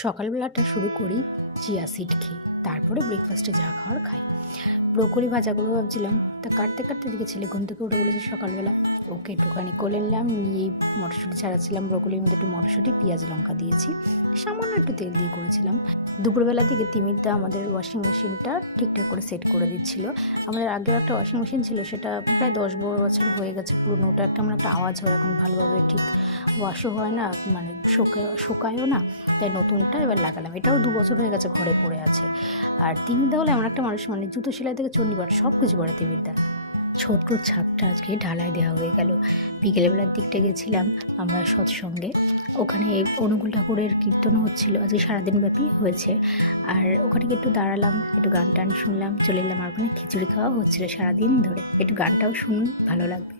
সকালবেলাটা শুরু করি চিয়া সিড খেয়ে, তারপরে ব্রেকফাস্টে যা খাওয়ার খাই। ব্রোকলি ভাজা করবো ভাবছিলাম, তা কাটতে কাটতে দিকে ছেলে ঘুম থেকে উঠে বলেছে সকালবেলা, ওকে একটুখানি কোলে নিলাম, নিয়ে মটরশুঁটি ছাড়াচ্ছিলাম। ব্রোকলির মধ্যে একটু মটরশুঁটি, পেঁয়াজ, লঙ্কা দিয়েছি, সামান্য একটু তেল দিয়ে করেছিলাম। দুপুরবেলার দিকে তিমিরদা আমাদের ওয়াশিং মেশিনটা ঠিকঠাক করে সেট করে দিচ্ছিল। আমাদের আগেও একটা ওয়াশিং মেশিন ছিল, সেটা প্রায় 10-12 বছর হয়ে গেছে পুরনো। ওটা কেমন একটা আওয়াজ হয়, এখন ভালোভাবে ঠিক ওয়াশও হয় না, মানে শুকায়ও না। তাই নতুনটা এবার লাগালাম, এটাও 2 বছর হয়ে গেছে, ঘরে পড়ে আছে। আর তিমিরদা হলে এমন একটা মানুষ, মানে জুতো সেলাই থেকে চণ্ডীপাঠ সব কিছু করে তিমিরদা। ছোট্ট ছাদটা আজকে ঢালাই দেওয়া হয়ে গেল। বিকেলবেলার দিকটা গেছিলাম আমরা সৎসঙ্গে, ওখানে অনুকূল ঠাকুরের কীর্তন হচ্ছিল, আজকে সারাদিন ব্যাপী হয়েছে। আর ওখানে একটু দাঁড়ালাম, একটু গান টান শুনলাম, চলে এলাম। আর ওখানে খিচুড়ি খাওয়া হচ্ছিলো সারাদিন ধরে, একটু গানটাও শুনুন, ভালো লাগবে।